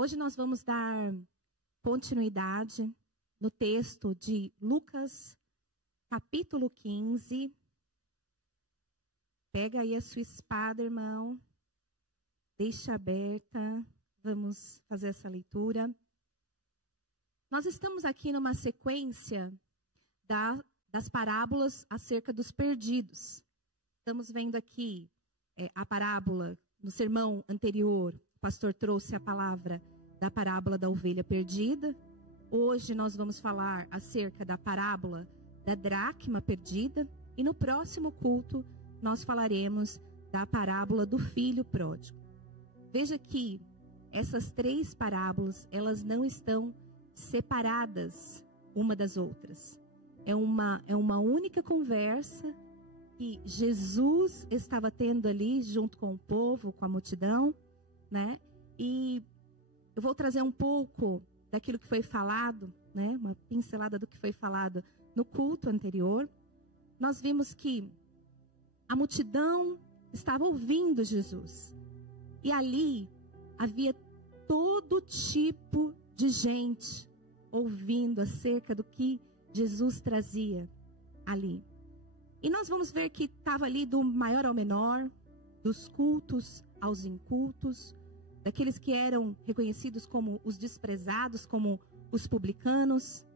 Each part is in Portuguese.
Hoje nós vamos dar continuidade no texto de Lucas, capítulo 15. Pega aí a sua espada, irmão. Deixa aberta. Vamos fazer essa leitura. Nós estamos aqui numa sequência das parábolas acerca dos perdidos. Estamos vendo aqui a parábola, no sermão anterior, o pastor trouxe a palavra da parábola da ovelha perdida. Hoje nós vamos falar acerca da parábola da dracma perdida. E no próximo culto nós falaremos da parábola do filho pródigo. Veja que essas três parábolas, elas não estão separadas uma das outras. É uma única conversa que Jesus estava tendo ali junto com o povo, com a multidão, né? E eu vou trazer um pouco daquilo que foi falado, né? Uma pincelada do que foi falado no culto anterior. Nós vimos que a multidão estava ouvindo Jesus. E ali havia todo tipo de gente ouvindo acerca do que Jesus trazia ali. E nós vamos ver que estava ali do maior ao menor, dos cultos aos incultos, daqueles que eram reconhecidos como os desprezados, como os publicanos.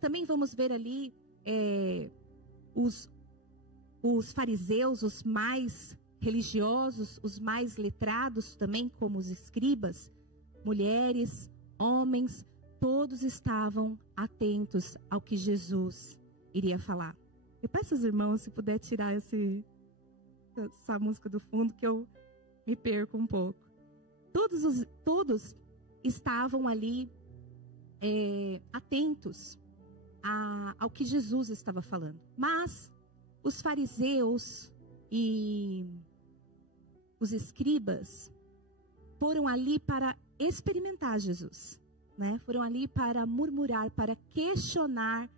Também vamos ver ali os fariseus, os mais religiosos, os mais letrados também, como os escribas, mulheres, homens, todos estavam atentos ao que Jesus iria falar. Eu peço aos irmãos, se puder tirar essa música do fundo, que eu me perco um pouco. Todos estavam ali atentos ao que Jesus estava falando. Mas os fariseus e os escribas foram ali para experimentar Jesus, né? Foram ali para murmurar, para questionar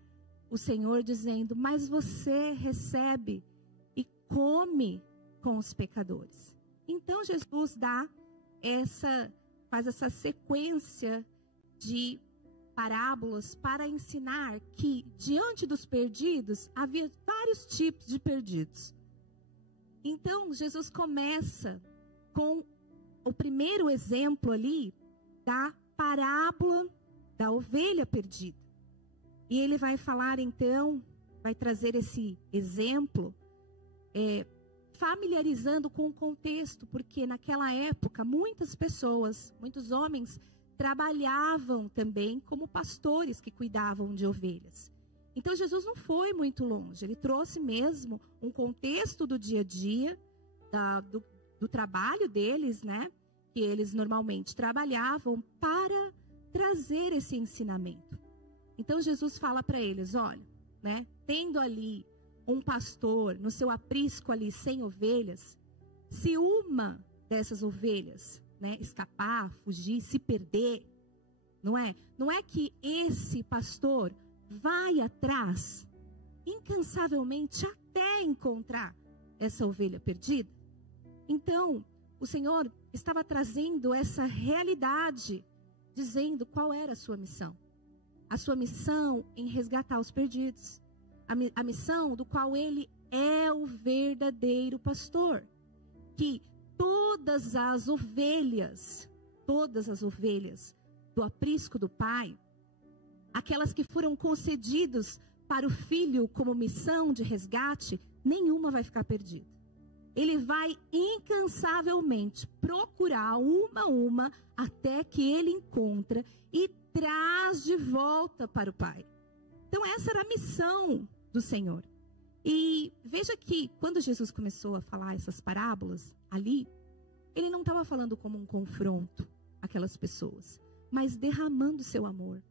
o Senhor, dizendo: mas você recebe e come com os pecadores. Então Jesus faz essa sequência de parábolas para ensinar que diante dos perdidos havia vários tipos de perdidos. Então Jesus começa com o primeiro exemplo ali da parábola da ovelha perdida. E ele vai falar então, vai trazer esse exemplo, familiarizando com o contexto, porque naquela época muitas pessoas, muitos homens trabalhavam também como pastores que cuidavam de ovelhas. Então Jesus não foi muito longe, ele trouxe mesmo um contexto do dia a dia, do trabalho deles, né? Que eles normalmente trabalhavam, para trazer esse ensinamento. Então Jesus fala para eles: olha, né? Tendo ali um pastor no seu aprisco ali 100 ovelhas, se uma dessas ovelhas, né, escapar, fugir, se perder, não é que esse pastor vai atrás incansavelmente até encontrar essa ovelha perdida? Então o Senhor estava trazendo essa realidade, dizendo qual era a sua missão. A sua missão em resgatar os perdidos. A missão do qual ele é o verdadeiro pastor. Que todas as ovelhas do aprisco do Pai, aquelas que foram concedidas para o Filho como missão de resgate, nenhuma vai ficar perdida. Ele vai incansavelmente procurar uma a uma até que ele encontra e traz de volta para o Pai. Então essa era a missão do Senhor. E veja que quando Jesus começou a falar essas parábolas ali, ele não estava falando como um confronto àquelas pessoas, mas derramando seu amor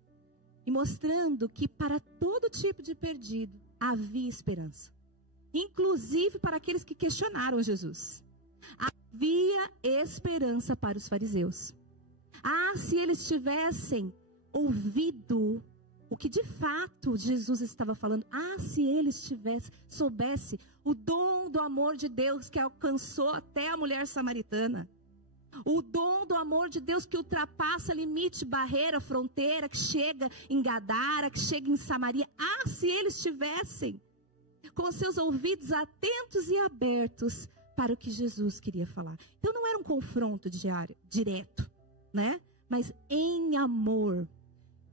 e mostrando que para todo tipo de perdido havia esperança. Inclusive para aqueles que questionaram Jesus. Havia esperança para os fariseus. Se eles tivessem ouvido o que de fato Jesus estava falando. Se eles soubessem o dom do amor de Deus que alcançou até a mulher samaritana. O dom do amor de Deus que ultrapassa limite, barreira, fronteira, que chega em Gadara, que chega em Samaria. Ah, se eles estivessem com seus ouvidos atentos e abertos para o que Jesus queria falar. Então não era um confronto direto, né? Mas em amor.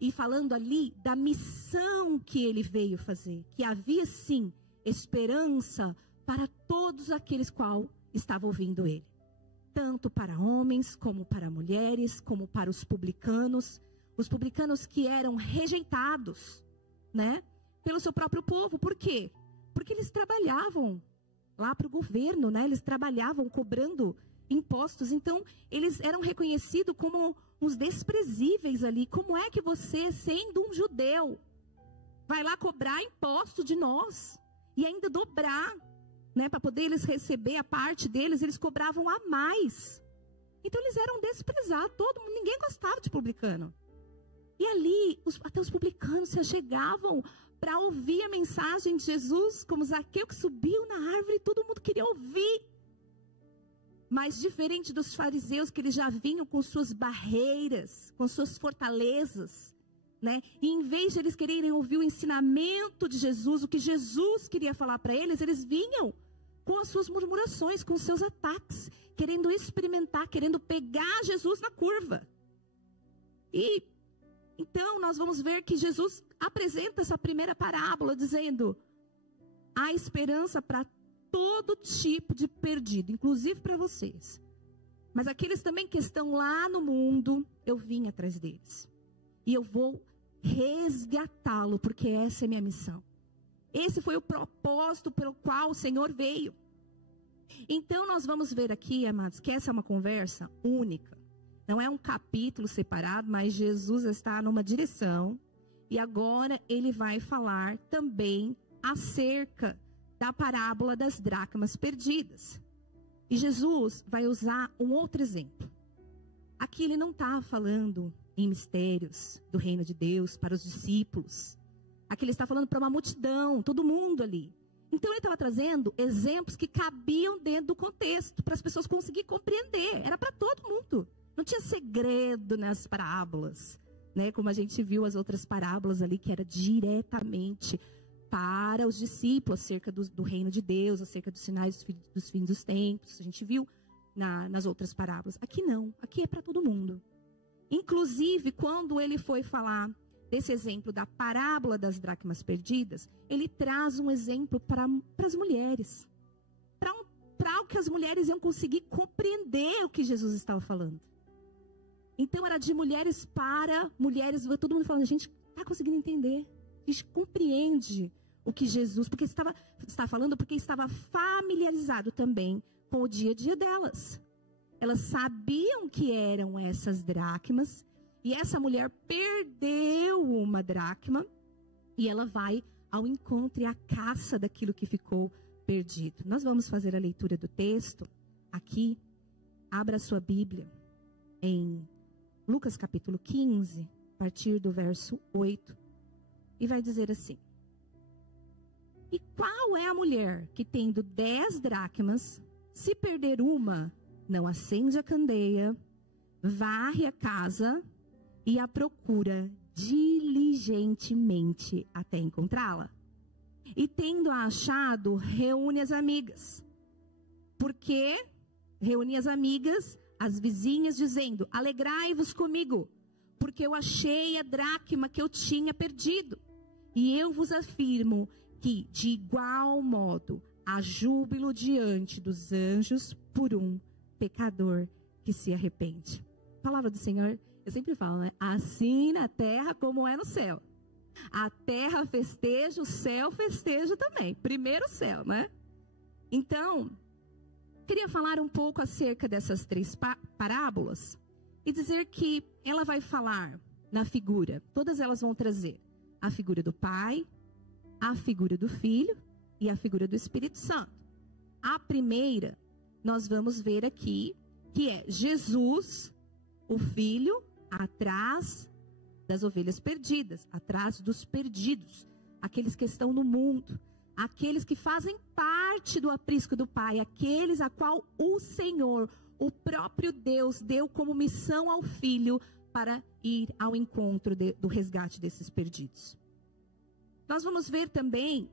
E falando ali da missão que ele veio fazer. Que havia sim esperança para todos aqueles qual estavam ouvindo ele. Tanto para homens, como para mulheres, como para os publicanos que eram rejeitados, né, pelo seu próprio povo. Por quê? Porque eles trabalhavam lá para o governo, né, eles trabalhavam cobrando impostos, então eles eram reconhecidos como uns desprezíveis ali. Como é que você, sendo um judeu, vai lá cobrar imposto de nós e ainda dobrar? Né, para poder eles receber a parte deles, eles cobravam a mais. Então eles eram desprezados, ninguém gostava de publicano. E ali, até os publicanos se achegavam para ouvir a mensagem de Jesus, como Zaqueu que subiu na árvore, todo mundo queria ouvir. Mas diferente dos fariseus, que eles já vinham com suas barreiras, com suas fortalezas, né? E em vez de eles quererem ouvir o ensinamento de Jesus, o que Jesus queria falar para eles, eles vinham com as suas murmurações, com os seus ataques, querendo experimentar, querendo pegar Jesus na curva. E então nós vamos ver que Jesus apresenta essa primeira parábola dizendo: há esperança para todo tipo de perdido, inclusive para vocês. Mas aqueles também que estão lá no mundo, eu vim atrás deles. E eu vou resgatá-lo, porque essa é minha missão. Esse foi o propósito pelo qual o Senhor veio. Então nós vamos ver aqui, amados, que essa é uma conversa única. Não é um capítulo separado, mas Jesus está numa direção. E agora ele vai falar também acerca da parábola das dracmas perdidas. E Jesus vai usar um outro exemplo. Aqui ele não está falando em mistérios do reino de Deus para os discípulos. Aqui ele está falando para uma multidão, todo mundo ali. Então ele estava trazendo exemplos que cabiam dentro do contexto, para as pessoas conseguirem compreender. Era para todo mundo. Não tinha segredo nas parábolas, né? Como a gente viu as outras parábolas ali, que era diretamente para os discípulos, acerca do reino de Deus, acerca dos sinais dos fins dos tempos. A gente viu nas outras parábolas. Aqui não, aqui é para todo mundo. Inclusive, quando ele foi falar desse exemplo da parábola das dracmas perdidas, ele traz um exemplo para as mulheres. Para que as mulheres iam conseguir compreender o que Jesus estava falando. Então era de mulheres para mulheres, todo mundo falando, a gente está conseguindo entender, a gente compreende o que Jesus, porque está falando, porque estava familiarizado também com o dia a dia delas. Elas sabiam que eram essas dracmas, e essa mulher perdeu uma dracma, e ela vai ao encontro e à caça daquilo que ficou perdido. Nós vamos fazer a leitura do texto aqui. Abra a sua Bíblia em Lucas capítulo 15, a partir do verso 8, e vai dizer assim: e qual é a mulher que, tendo 10 dracmas, se perder uma, não acende a candeia, varre a casa e a procura diligentemente até encontrá-la? E tendo-a achado, reúne as amigas. Porque reúne as amigas, as vizinhas, dizendo: alegrai-vos comigo, porque eu achei a dracma que eu tinha perdido. E eu vos afirmo que, de igual modo, há júbilo diante dos anjos por um pecador que se arrepende. Palavra do Senhor, eu sempre falo, né? Assim na terra como é no céu. A terra festeja, o céu festeja também. Primeiro o céu, né? Então, queria falar um pouco acerca dessas 3 parábolas e dizer que ela vai falar na figura, todas elas vão trazer a figura do Pai, a figura do Filho e a figura do Espírito Santo. A primeira, nós vamos ver aqui, que é Jesus, o Filho, atrás das ovelhas perdidas, atrás dos perdidos, aqueles que estão no mundo, aqueles que fazem parte do aprisco do Pai, aqueles a qual o Senhor o próprio Deus deu como missão ao Filho para ir ao encontro do resgate desses perdidos. Nós vamos ver também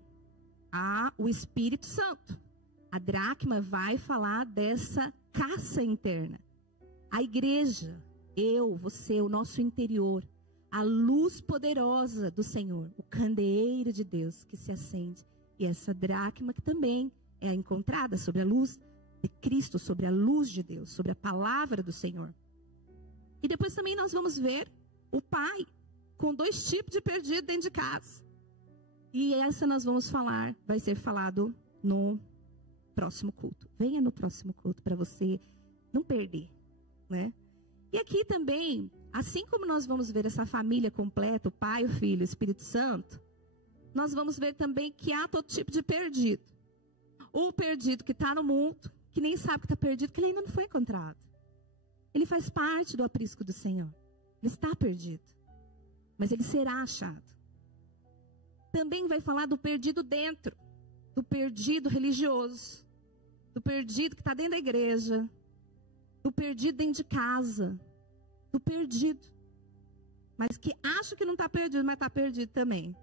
o Espírito Santo. A dracma vai falar dessa caça interna. A igreja, eu, você, o nosso interior, a luz poderosa do Senhor, o candeeiro de Deus que se acende. E essa dracma que também é encontrada sobre a luz de Cristo, sobre a luz de Deus, sobre a palavra do Senhor. E depois também nós vamos ver o pai com 2 tipos de perdido dentro de casa. E essa nós vamos falar, vai ser falado no próximo culto. Venha no próximo culto para você não perder, né? E aqui também, assim como nós vamos ver essa família completa, o Pai, o Filho, o Espírito Santo, nós vamos ver também que há todo tipo de perdido. O perdido que está no mundo, que nem sabe que está perdido, que ele ainda não foi encontrado. Ele faz parte do aprisco do Senhor. Ele está perdido, mas ele será achado. Também vai falar do perdido dentro, do perdido religioso, do perdido que está dentro da igreja, do perdido dentro de casa, do perdido, mas que acha que não está perdido, mas está perdido também.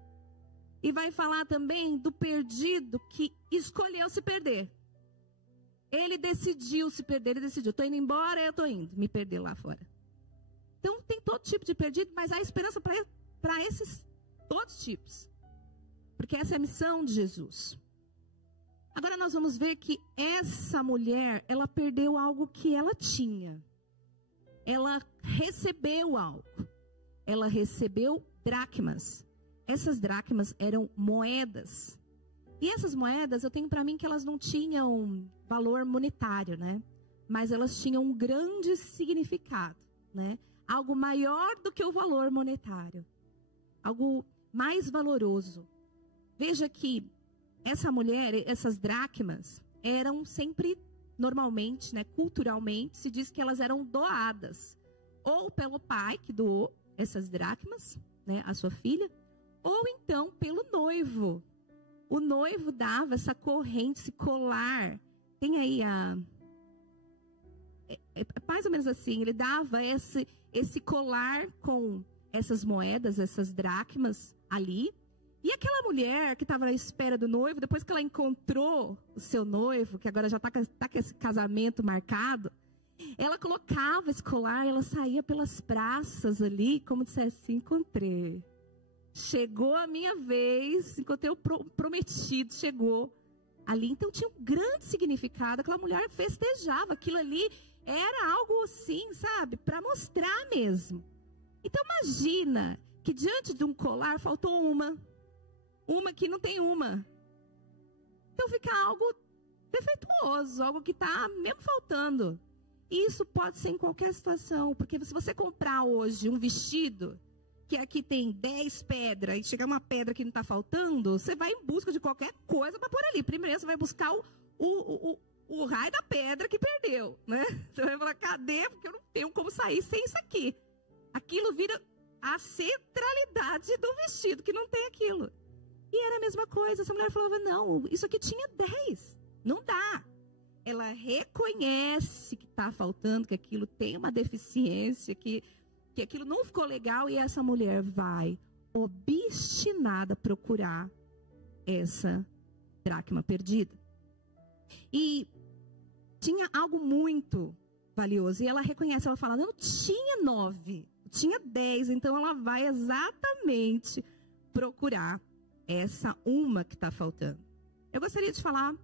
E vai falar também do perdido que escolheu se perder. Ele decidiu se perder, ele decidiu, estou indo embora, eu estou indo me perder lá fora. Então tem todo tipo de perdido, mas há esperança para esses todos os tipos. Porque essa é a missão de Jesus. Agora nós vamos ver que essa mulher, ela perdeu algo que ela tinha. Ela recebeu algo. Ela recebeu dracmas. Essas dracmas eram moedas. E essas moedas, eu tenho para mim que elas não tinham valor monetário, né? Mas elas tinham um grande significado, né? Algo maior do que o valor monetário. Algo mais valoroso. Veja que essa mulher, essas dracmas, eram sempre, normalmente, né, culturalmente, se diz que elas eram doadas. Ou pelo pai, que doou essas dracmas, né, a sua filha, ou então pelo noivo. O noivo dava essa corrente, esse colar. Tem aí é mais ou menos assim, ele dava esse colar com essas moedas, essas dracmas ali. E aquela mulher que estava à espera do noivo, depois que ela encontrou o seu noivo, que agora já está com esse casamento marcado, ela colocava esse colar, ela saía pelas praças ali, como dissesse assim, encontrei. Chegou a minha vez, encontrei o prometido, chegou ali. Então tinha um grande significado, aquela mulher festejava, aquilo ali era algo assim, sabe, para mostrar mesmo. Então imagina que diante de um colar faltou uma que não tem uma. Então fica algo defeituoso, algo que está mesmo faltando. E isso pode ser em qualquer situação, porque se você comprar hoje um vestido, que aqui tem 10 pedras, e chegar uma pedra que não está faltando, você vai em busca de qualquer coisa para pôr ali. Primeiro você vai buscar o raio da pedra que perdeu, né? Você vai falar, cadê? Porque eu não tenho como sair sem isso aqui. Aquilo vira a centralidade do vestido, que não tem aquilo. E era a mesma coisa, essa mulher falava, não, isso aqui tinha 10, não dá. Ela reconhece que está faltando, que aquilo tem uma deficiência, que aquilo não ficou legal, e essa mulher vai, obstinada, procurar essa dracma perdida. E tinha algo muito valioso, e ela reconhece, ela fala, não tinha 9, tinha 10, então ela vai exatamente procurar essa uma que está faltando. Eu gostaria de falar,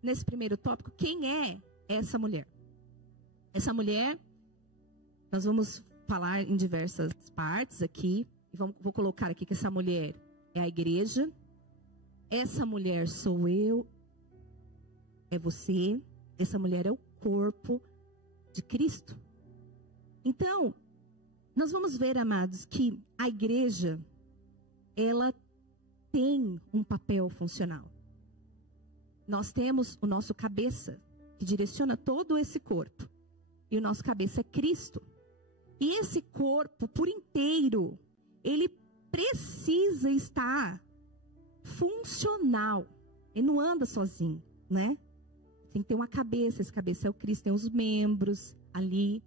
nesse primeiro tópico, quem é essa mulher? Essa mulher, nós vamos falar em diversas partes aqui. E vou colocar aqui que essa mulher é a igreja. Essa mulher sou eu. É você. Essa mulher é o corpo de Cristo. Então, nós vamos ver, amados, que a igreja, ela tem um papel funcional. Nós temos o nosso cabeça, que direciona todo esse corpo. E o nosso cabeça é Cristo. E esse corpo, por inteiro, ele precisa estar funcional. Ele não anda sozinho, né? tem que ter uma cabeça, essa cabeça é o Cristo, tem os membros ali.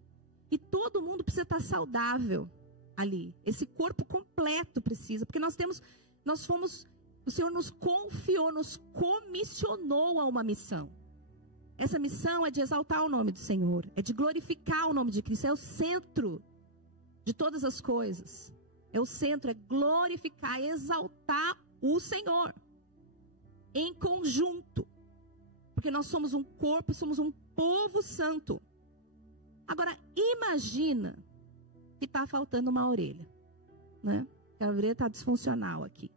E todo mundo precisa estar saudável ali. Esse corpo completo precisa, porque o Senhor nos confiou, nos comissionou a uma missão. Essa missão é de exaltar o nome do Senhor, é de glorificar o nome de Cristo, é o centro de todas as coisas. É o centro, é glorificar, exaltar o Senhor em conjunto. Porque nós somos um corpo, somos um povo santo. Agora, imagina que está faltando uma orelha, né? A orelha está disfuncional aqui.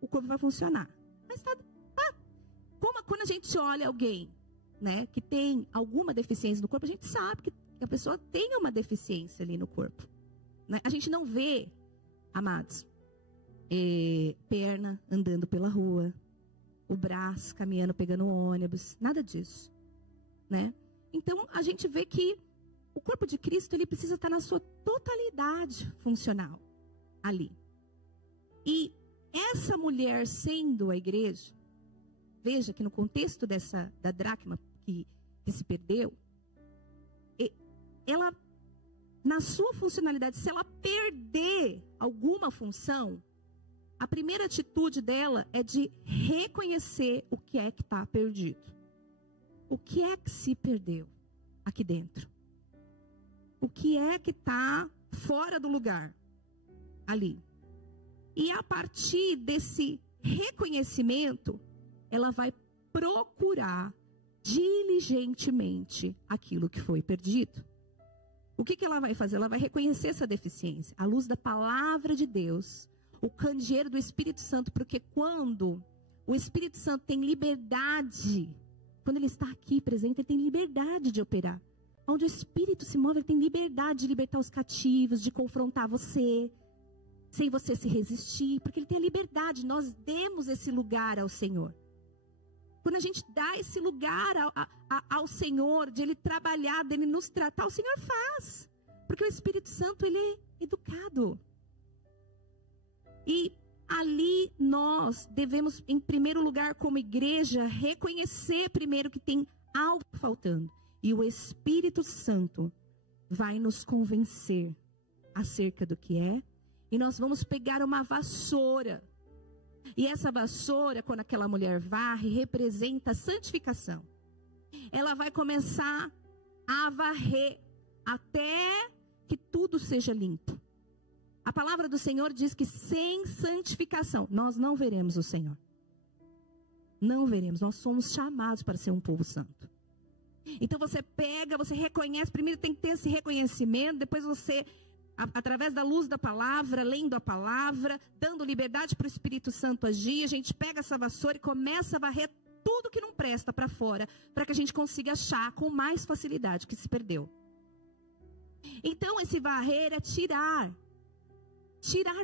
O corpo vai funcionar. Mas quando a gente olha alguém, né, que tem alguma deficiência no corpo, a gente sabe que a pessoa tem uma deficiência ali no corpo, né? A gente não vê, amados, perna andando pela rua, o braço caminhando, pegando ônibus, nada disso, né? Então, a gente vê que o corpo de Cristo, ele precisa estar na sua totalidade funcional ali. E essa mulher sendo a igreja, veja que no contexto da dracma que se perdeu, ela, na sua funcionalidade, se ela perder alguma função, a primeira atitude dela é de reconhecer o que é que está perdido. O que é que se perdeu aqui dentro? O que é que está fora do lugar ali? E a partir desse reconhecimento, ela vai procurar diligentemente aquilo que foi perdido. O que ela vai fazer? Ela vai reconhecer essa deficiência, à luz da palavra de Deus, o candeeiro do Espírito Santo, porque quando o Espírito Santo tem liberdade, quando ele está aqui presente, ele tem liberdade de operar. Onde o Espírito se move, ele tem liberdade de libertar os cativos, de confrontar você, sem você se resistir, porque ele tem a liberdade. Nós demos esse lugar ao Senhor. Quando a gente dá esse lugar ao Senhor, de Ele trabalhar, de Ele nos tratar, o Senhor faz. Porque o Espírito Santo, Ele é educado. E ali nós devemos, em primeiro lugar, como igreja, reconhecer primeiro que tem algo faltando. E o Espírito Santo vai nos convencer acerca do que é. E nós vamos pegar uma vassoura. E essa vassoura, quando aquela mulher varre, representa a santificação. Ela vai começar a varrer até que tudo seja limpo. A palavra do Senhor diz que sem santificação nós não veremos o Senhor. Não veremos. Nós somos chamados para ser um povo santo. Então você pega, você reconhece. Primeiro tem que ter esse reconhecimento. Depois você, através da luz da palavra, lendo a palavra, dando liberdade para o Espírito Santo agir, a gente pega essa vassoura e começa a varrer tudo que não presta para fora, para que a gente consiga achar com mais facilidade que se perdeu. Então esse varrer é tirar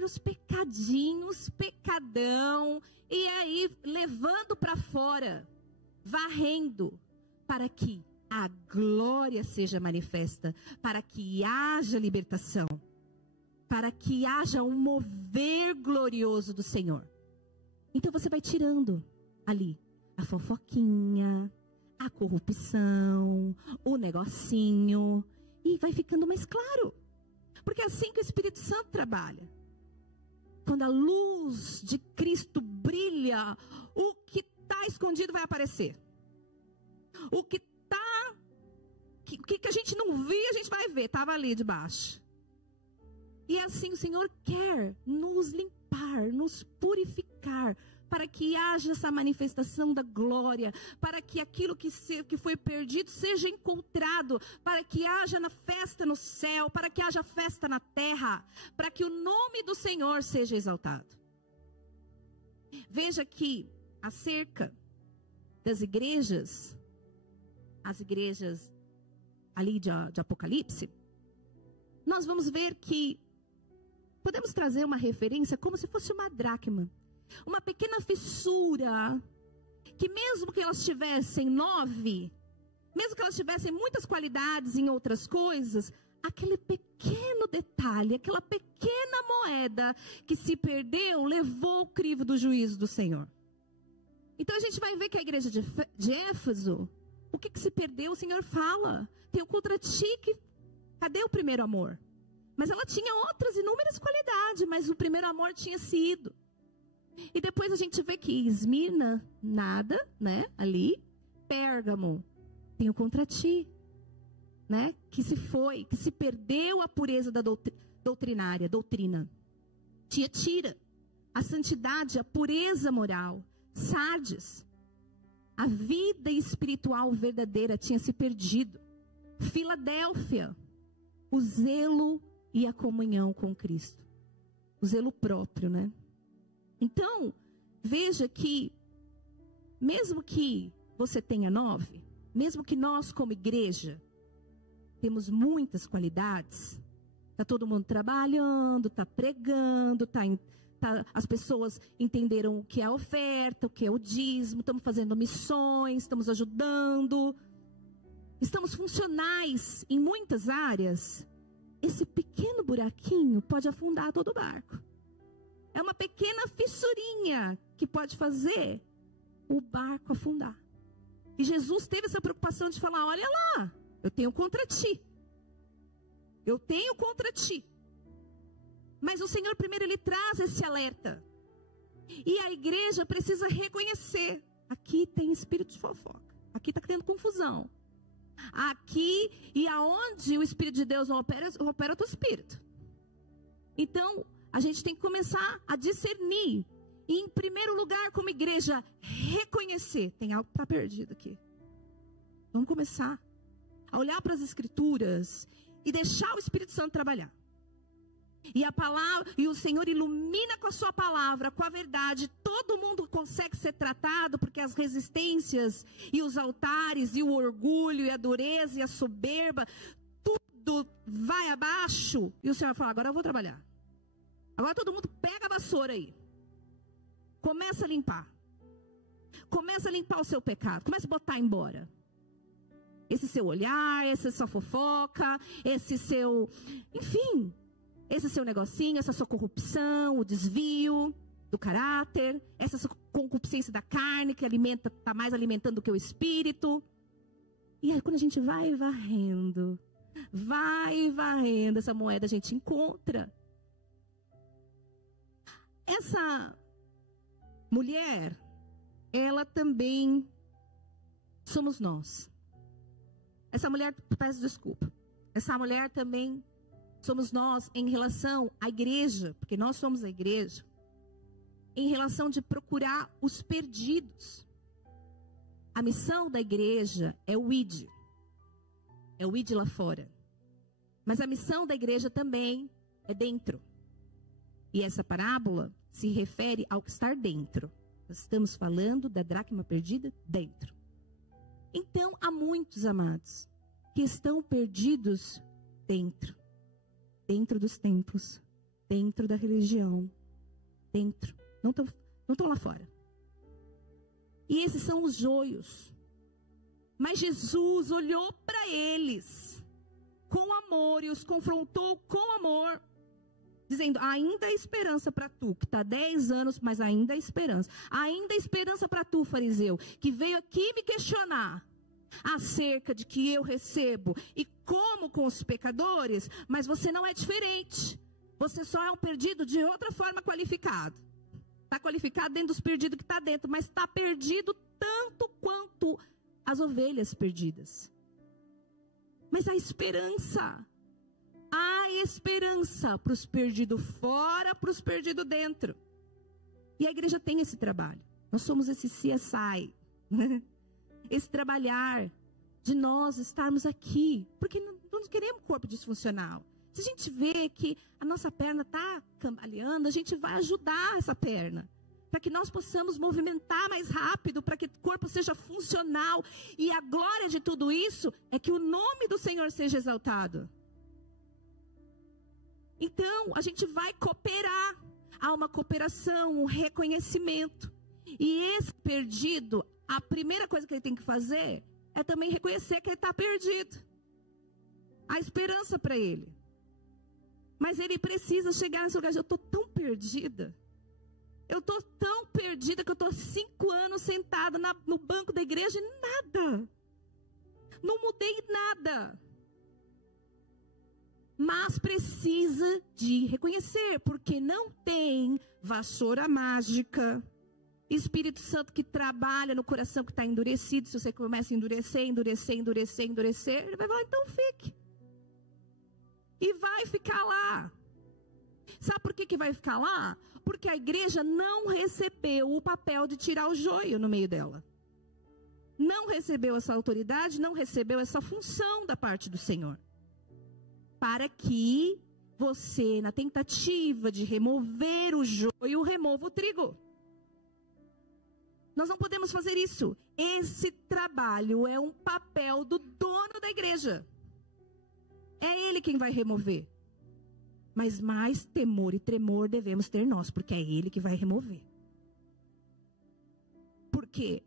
os pecadinhos, pecadão, e aí levando para fora, varrendo, para que a glória seja manifesta, para que haja libertação, para que haja um mover glorioso do Senhor. Então você vai tirando ali a fofoquinha, a corrupção, o negocinho, e vai ficando mais claro. Porque é assim que o Espírito Santo trabalha. Quando a luz de Cristo brilha, o que está escondido vai aparecer. O que a gente não via, a gente vai ver. Estava ali debaixo. E assim o Senhor quer nos limpar, nos purificar, para que haja essa manifestação da glória, para que aquilo que foi perdido seja encontrado, para que haja na festa no céu, para que haja festa na terra, para que o nome do Senhor seja exaltado. Veja que acerca das igrejas, as igrejas ali de Apocalipse, nós vamos ver que podemos trazer uma referência como se fosse uma dracma. Uma pequena fissura, que mesmo que elas tivessem 9, mesmo que elas tivessem muitas qualidades em outras coisas, aquele pequeno detalhe, aquela pequena moeda que se perdeu, levou o crivo do juízo do Senhor. Então a gente vai ver que a igreja de Éfeso, O que se perdeu, o Senhor fala. Tenho contra ti que... Cadê o primeiro amor? Mas ela tinha outras inúmeras qualidades, mas o primeiro amor tinha sido. E depois a gente vê que Esmirna, nada, né? Ali, Pérgamo, tenho contra ti, né? Que se foi, que se perdeu a pureza da doutrina. Tiatira, a santidade, a pureza moral. Sardes, a vida espiritual verdadeira tinha se perdido. Filadélfia, o zelo e a comunhão com Cristo. O zelo próprio, né? Então, veja que, mesmo que você tenha 9, mesmo que nós como igreja temos muitas qualidades, está todo mundo trabalhando, está pregando, as pessoas entenderam o que é a oferta, o que é o dízimo, estamos fazendo missões, estamos ajudando, estamos funcionais em muitas áreas. Esse pequeno buraquinho pode afundar todo o barco. É uma pequena fissurinha que pode fazer o barco afundar. E Jesus teve essa preocupação de falar, olha lá, eu tenho contra ti. Eu tenho contra ti. Mas o Senhor primeiro, Ele traz esse alerta. E a igreja precisa reconhecer. Aqui tem espírito de fofoca. Aqui está tendo confusão. Aqui e aonde o Espírito de Deus não opera, opera outro espírito. Então, a gente tem que começar a discernir. E em primeiro lugar, como igreja, reconhecer. Tem algo que está perdido aqui. Vamos começar a olhar para as Escrituras e deixar o Espírito Santo trabalhar. E a palavra, e o Senhor ilumina com a sua palavra, com a verdade. Todo mundo consegue ser tratado, porque as resistências e os altares e o orgulho e a dureza e a soberba, tudo vai abaixo. E o Senhor fala, agora eu vou trabalhar. Agora todo mundo pega a vassoura aí. Começa a limpar. Começa a limpar o seu pecado. Começa a botar embora. Esse seu olhar, essa sua fofoca, esse seu... Enfim... Esse seu negocinho, essa sua corrupção, o desvio do caráter, essa sua concupiscência da carne que está mais alimentando do que o espírito. E aí quando a gente vai varrendo essa moeda, a gente encontra. Essa mulher, ela também somos nós. Essa mulher, peço desculpa, essa mulher também... somos nós em relação à igreja, porque nós somos a igreja, em relação de procurar os perdidos. A missão da igreja é o id. É o id lá fora. Mas a missão da igreja também é dentro. E essa parábola se refere ao que estar dentro. Nós estamos falando da dracma perdida dentro. Então, há muitos, amados, que estão perdidos dentro. Dentro dos templos, dentro da religião, dentro, não estão lá fora. E esses são os joios. Mas Jesus olhou para eles com amor e os confrontou com amor, dizendo, ainda há esperança para tu, que está 10 anos, mas ainda há esperança. Ainda há esperança para tu, fariseu, que veio aqui me questionar acerca de que eu recebo e como com os pecadores, mas você não é diferente. Você só é um perdido de outra forma qualificado. Está qualificado dentro dos perdidos que está dentro, mas está perdido tanto quanto as ovelhas perdidas. Mas há esperança. Há esperança para os perdidos fora, para os perdidos dentro. E a igreja tem esse trabalho. Nós somos esse CSI, esse trabalhar de nós estarmos aqui, porque não queremos corpo disfuncional. Se a gente vê que a nossa perna está cambaleando, a gente vai ajudar essa perna, para que nós possamos movimentar mais rápido, para que o corpo seja funcional. E a glória de tudo isso é que o nome do Senhor seja exaltado. Então, a gente vai cooperar. Há uma cooperação, um reconhecimento. E esse perdido, a primeira coisa que ele tem que fazer é também reconhecer que ele está perdido. Há esperança para ele. Mas ele precisa chegar nesse lugar. Eu estou tão perdida. Eu estou tão perdida que eu estou 5 anos sentada no banco da igreja e nada. não mudei nada. Mas precisa de reconhecer, porque não tem vassoura mágica, Espírito Santo que trabalha no coração que está endurecido. Se você começa a endurecer, ele vai falar, então fique. E vai ficar lá. Sabe por que vai ficar lá? Porque a igreja não recebeu o papel de tirar o joio no meio dela. Não recebeu essa autoridade, não recebeu essa função da parte do Senhor. Para que você, na tentativa de remover o joio, remova o trigo. Nós não podemos fazer isso. Esse trabalho é um papel do dono da igreja. É ele quem vai remover. Mas mais temor e tremor devemos ter nós, porque é ele que vai remover. Porque,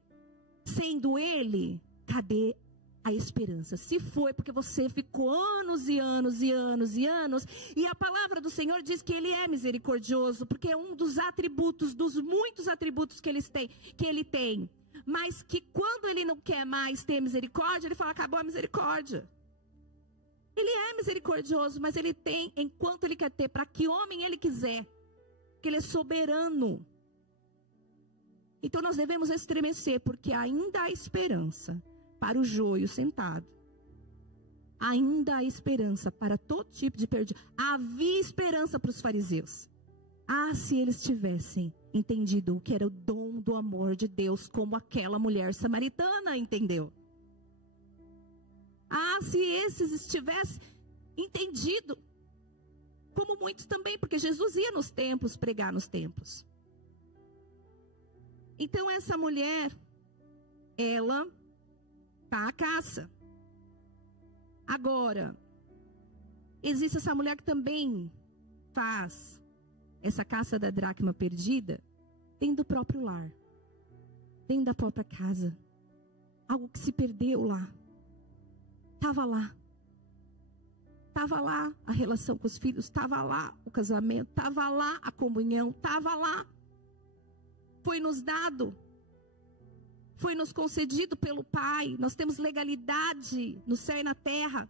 sendo ele, cadê a esperança? Se foi porque você ficou anos e anos e anos e anos, e a palavra do Senhor diz que ele é misericordioso, porque é um dos atributos, dos muitos atributos que ele tem, mas que quando ele não quer mais ter misericórdia, ele fala, acabou a misericórdia. Ele é misericordioso, mas ele tem enquanto ele quer ter, para que homem ele quiser, que ele é soberano. Então nós devemos estremecer, porque ainda há esperança para o joio sentado. Ainda há esperança para todo tipo de perdido. Havia esperança para os fariseus. Ah, se eles tivessem entendido o que era o dom do amor de Deus, como aquela mulher samaritana entendeu. Ah, se esses tivessem entendido, como muitos também, porque Jesus ia nos templos, pregar nos templos. Então essa mulher, ela está à caça. Agora, existe essa mulher que também faz essa caça da dracma perdida dentro do próprio lar, dentro da própria casa. Algo que se perdeu lá. Estava lá. Estava lá a relação com os filhos, estava lá o casamento, estava lá a comunhão, estava lá. Foi nos dado, foi nos concedido pelo Pai. Nós temos legalidade no céu e na terra,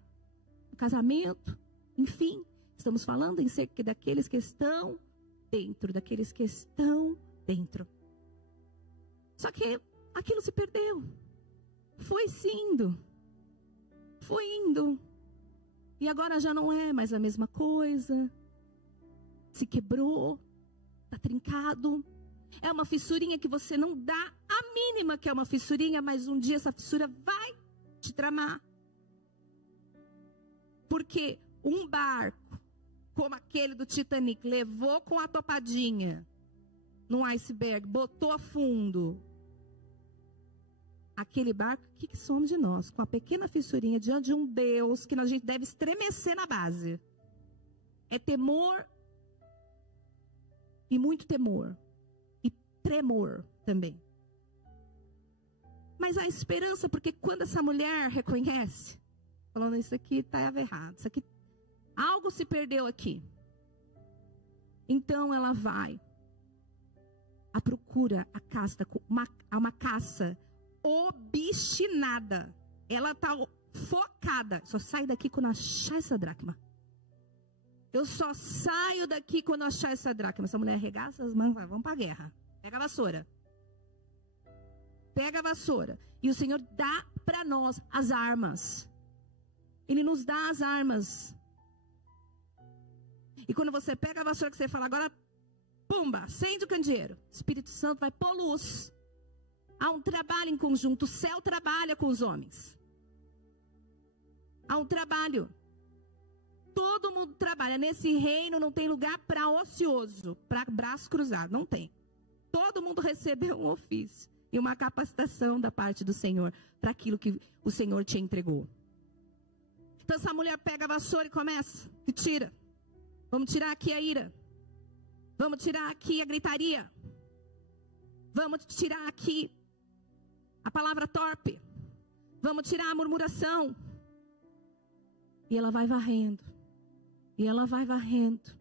no casamento, enfim. Estamos falando em cerca daqueles que estão dentro, daqueles que estão dentro. Só que aquilo se perdeu. Foi indo. E agora já não é mais a mesma coisa. Se quebrou, está trincado. É uma fissurinha que você não dá a mínima que é uma fissurinha, mas um dia essa fissura vai te tramar. Porque um barco, como aquele do Titanic, levou com a topadinha num iceberg, botou a fundo. Aquele barco, o que somos de nós? Com a pequena fissurinha diante de um Deus que a gente deve estremecer na base. É temor e muito temor. E tremor também. Mas há esperança, porque quando essa mulher reconhece, falando isso aqui estava errado, isso aqui, algo se perdeu aqui. Então ela vai à procura, a uma caça obstinada. Ela está focada. Só saio daqui quando achar essa dracma. Eu só saio daqui quando achar essa dracma. Essa mulher arregaça as mãos, vamos para a guerra. Pega a vassoura. Pega a vassoura. E o Senhor dá para nós as armas. Ele nos dá as armas. E quando você pega a vassoura que você fala, agora, pumba, acende o candeeiro. O Espírito Santo vai pôr luz. Há um trabalho em conjunto. O céu trabalha com os homens. Há um trabalho. Todo mundo trabalha. Nesse reino não tem lugar para ocioso, para braço cruzado. Não tem. Todo mundo recebeu um ofício e uma capacitação da parte do Senhor para aquilo que o Senhor te entregou. Então essa mulher pega a vassoura e começa. E tira. Vamos tirar aqui a ira. Vamos tirar aqui a gritaria. Vamos tirar aqui a palavra torpe. Vamos tirar a murmuração. E ela vai varrendo. E ela vai varrendo.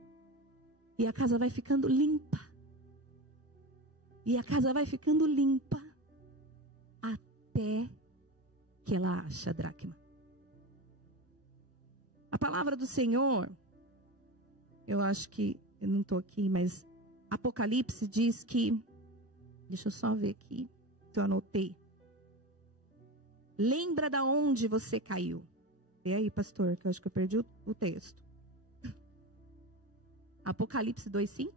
E a casa vai ficando limpa. E a casa vai ficando limpa. Até que ela acha a dracma. A palavra do Senhor, eu acho que, eu não estou aqui, mas Apocalipse diz que, deixa eu só ver aqui, que eu anotei. Lembra da onde você caiu. E aí, pastor, que eu acho que eu perdi o texto. Apocalipse 2:5.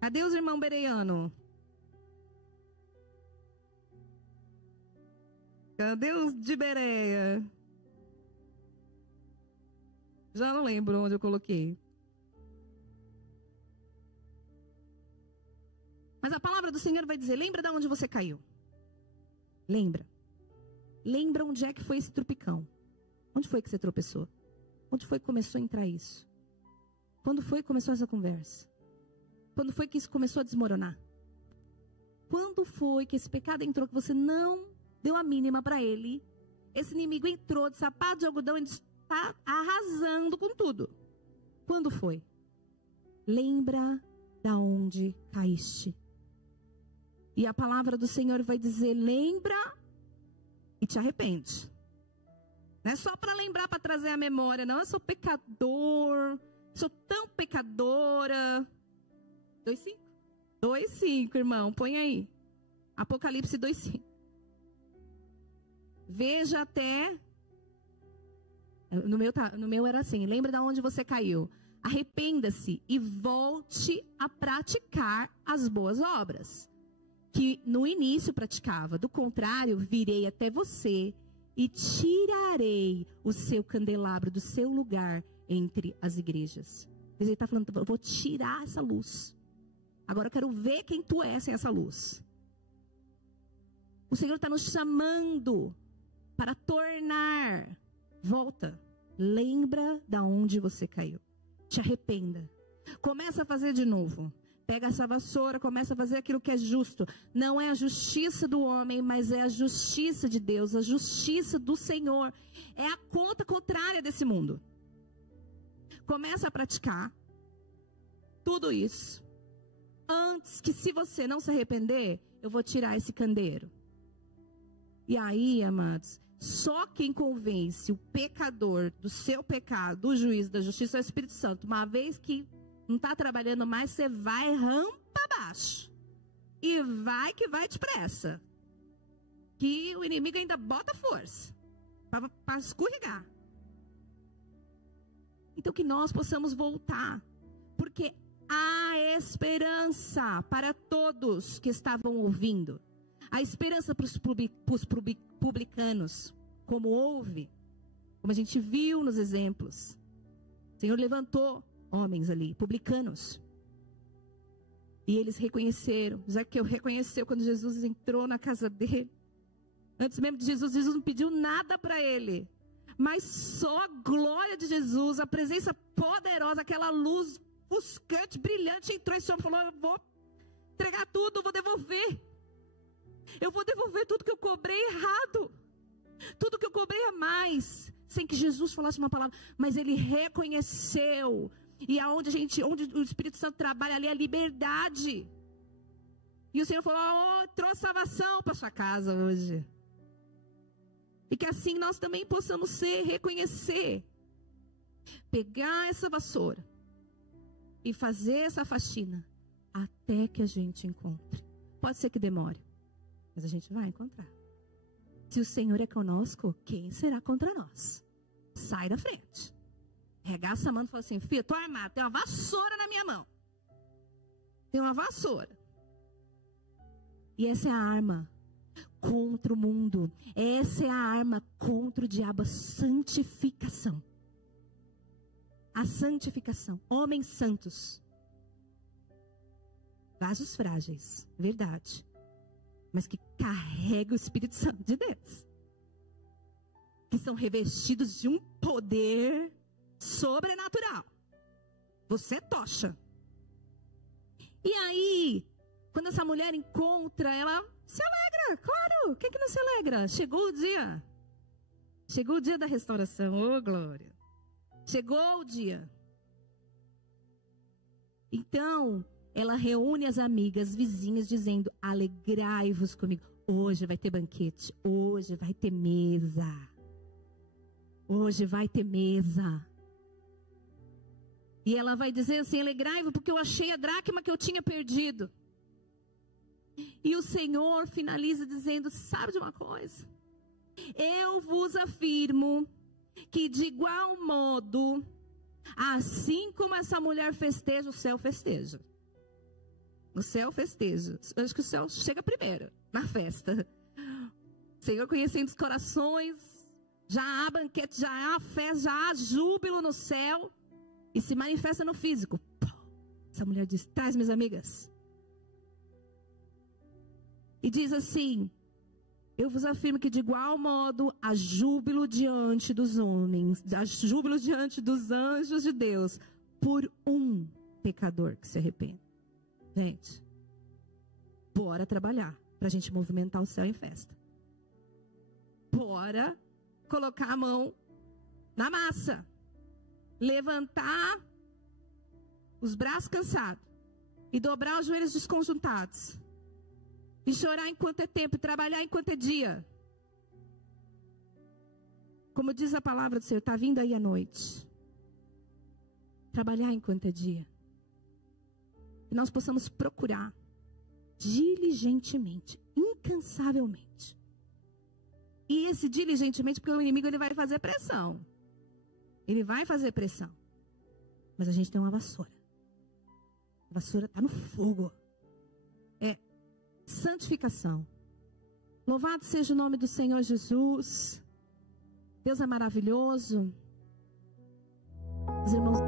Cadê os irmãos bereanos? Cadê os de Bereia? Já não lembro onde eu coloquei. Mas a palavra do Senhor vai dizer, lembra de onde você caiu. Lembra. Lembra onde é que foi esse tropicão. Onde foi que você tropeçou? Onde foi que começou a entrar isso? Quando foi que começou essa conversa? Quando foi que isso começou a desmoronar? Quando foi que esse pecado entrou que você não deu a mínima para ele? Esse inimigo entrou de sapato de algodão e está arrasando com tudo. Quando foi? Lembra da onde caíste. E a palavra do Senhor vai dizer, lembra e te arrepende. Não é só para lembrar, para trazer a memória, não. Eu sou pecador, sou tão pecadora. 2:5? 2:5, irmão, põe aí. Apocalipse 2:5. Veja até... No meu era assim, lembra de onde você caiu. Arrependa-se e volte a praticar as boas obras, que no início praticava. Do contrário, virei até você e tirarei o seu candelabro do seu lugar entre as igrejas. Ele está falando, eu vou tirar essa luz. Agora eu quero ver quem tu és sem essa luz. O Senhor está nos chamando para tornar. Volta, lembra da onde você caiu. Te arrependa. Começa a fazer de novo. Pega essa vassoura, começa a fazer aquilo que é justo. Não é a justiça do homem, mas é a justiça de Deus, a justiça do Senhor. É a conta contrária desse mundo. Começa a praticar tudo isso. Antes que, se você não se arrepender, eu vou tirar esse candeeiro. E aí, amados, só quem convence o pecador do seu pecado, do juízo, da justiça, é o Espírito Santo. Uma vez que não está trabalhando mais, você vai rampa abaixo. E vai que vai depressa. Que o inimigo ainda bota força para escorregar. Então que nós possamos voltar. Porque há esperança para todos que estavam ouvindo. A esperança para os publicanos, como houve, como a gente viu nos exemplos. O Senhor levantou homens ali, publicanos. E eles reconheceram. Zaqueu reconheceu quando Jesus entrou na casa dele. Antes mesmo de Jesus, Jesus não pediu nada para ele. Mas só a glória de Jesus, a presença poderosa, aquela luz ofuscante, brilhante, entrou. E o Senhor falou, eu vou entregar tudo, eu vou devolver. Eu vou devolver tudo que eu cobrei errado. Tudo que eu cobrei a mais. Sem que Jesus falasse uma palavra. Mas ele reconheceu. E onde o Espírito Santo trabalha ali é a liberdade. E o Senhor falou, trouxe salvação para sua casa hoje. E que assim nós também possamos reconhecer. Pegar essa vassoura. E fazer essa faxina. Até que a gente encontre. Pode ser que demore. Mas a gente vai encontrar. Se o Senhor é conosco, quem será contra nós? Sai da frente. Regaça a mão e fala assim, filho, tô armado, tem uma vassoura na minha mão. Tem uma vassoura. E essa é a arma contra o mundo. Essa é a arma contra o diabo, a santificação. A santificação. Homens santos. Vasos frágeis, verdade. Mas que carrega o Espírito Santo de Deus. Que são revestidos de um poder sobrenatural. Você é tocha. E aí, quando essa mulher encontra, ela se alegra, claro. Quem que não se alegra? Chegou o dia. Chegou o dia da restauração, ô glória. Chegou o dia. Então, ela reúne as amigas, vizinhas, dizendo, alegrai-vos comigo. hoje vai ter banquete, hoje vai ter mesa. Hoje vai ter mesa. E ela vai dizer assim: alegrai-vos porque eu achei a dracma que eu tinha perdido. E o Senhor finaliza dizendo: sabe de uma coisa? Eu vos afirmo que de igual modo, assim como essa mulher festeja, o céu festeja. O céu festeja. Acho que o céu chega primeiro na festa. O Senhor conhecendo os corações, já há banquete, já há festa, já há júbilo no céu. E se manifesta no físico. Essa mulher diz: traz minhas amigas. E diz assim: eu vos afirmo que de igual modo há júbilo diante dos homens, há júbilo diante dos anjos de Deus, por um pecador que se arrepende. Gente, bora trabalhar para a gente movimentar o céu em festa. Bora colocar a mão na massa. Levantar os braços cansados e dobrar os joelhos desconjuntados e chorar enquanto é tempo e trabalhar enquanto é dia. Como diz a palavra do Senhor, está vindo aí a noite. Trabalhar enquanto é dia. Que nós possamos procurar diligentemente, incansavelmente. E esse diligentemente, porque o inimigo ele vai fazer pressão. Ele vai fazer pressão. Mas a gente tem uma vassoura. A vassoura está no fogo. É santificação. Louvado seja o nome do Senhor Jesus. Deus é maravilhoso. Os irmãos